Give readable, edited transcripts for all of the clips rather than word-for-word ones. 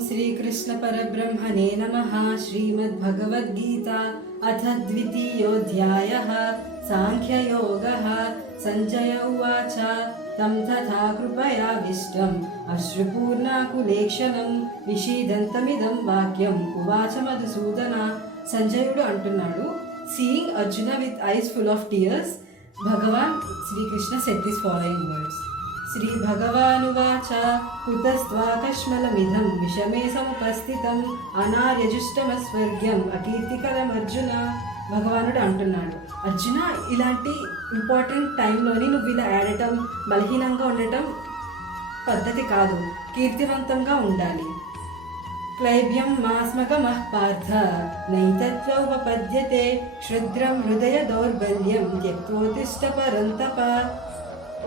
श्रीकृष्ण परब्रह्मणे नमः। श्रीमद्भगवद्गीता अथ द्वितीयोऽध्यायः साङ्ख्ययोगः। सञ्जय उवाच तं तथा कृपयाविष्टम् अश्रुपूर्णाकुलेक्षणं विषीदन्तमिदं वाक्यम् उवाच मधुसूदन। సంజయుడు అంటున్నాడు, seeing Arjuna with ice full of tears Bhagavan Srikrishna set this following words. Shri భగవానువాచ కుతస్త్వాకష్మలమిదం విషమే సముపస్థితం అనార్యజుష్టమస్వర్గ్యం అకీర్తికరమర్జున. భగవానుడు అంటున్నాడు, అర్జున, ఇలాంటి ఇంపార్టెంట్ టైంలోని నువ్వు ఇలా ఆడటం, బలహీనంగా ఉండటం పద్ధతి కాదు, కీర్తివంతంగా ఉండాలి. క్లైబ్యం మాస్మగమః పార్థ నైతత్వోపపద్యతే క్షుద్రం హృదయ దౌర్బల్యం త్యక్తోతిష్ట పరంతప.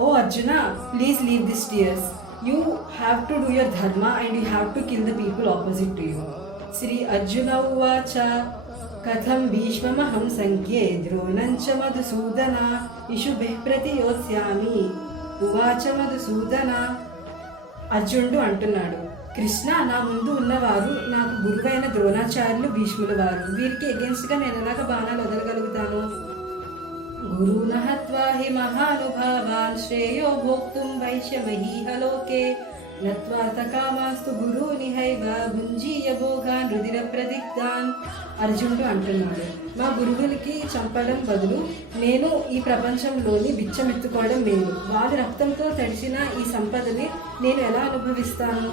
ఓ Arjuna, please leave this tears. You have to do your dharma and you have to kill the people opposite to you. Shri Arjuna ఉవాచ కథం భీష్మమహం సంఖ్యే ద్రోణం చ మధుసూదన ఇషుభిః ప్రతియోత్స్యామి ఉవాచ మధుసూదన. అర్జునుడు అంటున్నాడు, కృష్ణ, నా ముందు ఉన్నవారు నాకు గురువైన ద్రోణాచార్యులు, భీష్ముల వారు. వీరికి అగేన్స్ట్గా నేను ఎలాగ బాణాలు వదలగలుగుతాను? గురువున హత్వా హి మహానుభావాన్ శ్రేయో భోక్తుం వైశ్యమహీహలోకే నత్వార్థ కామాస్తు గురూనిహైవ భుంజీయ భోగాన్ రుధిర ప్రదిగ్ధాన్. అర్జునుడు అంటున్నాడు, మా గురువులకి చంపడం బదులు నేను ఈ ప్రపంచంలోని బిచ్చమెత్తుకోవడం మేలు. వాళ్ళ రక్తంతో తడిచిన ఈ సంపదని నేను ఎలా అనుభవిస్తాను?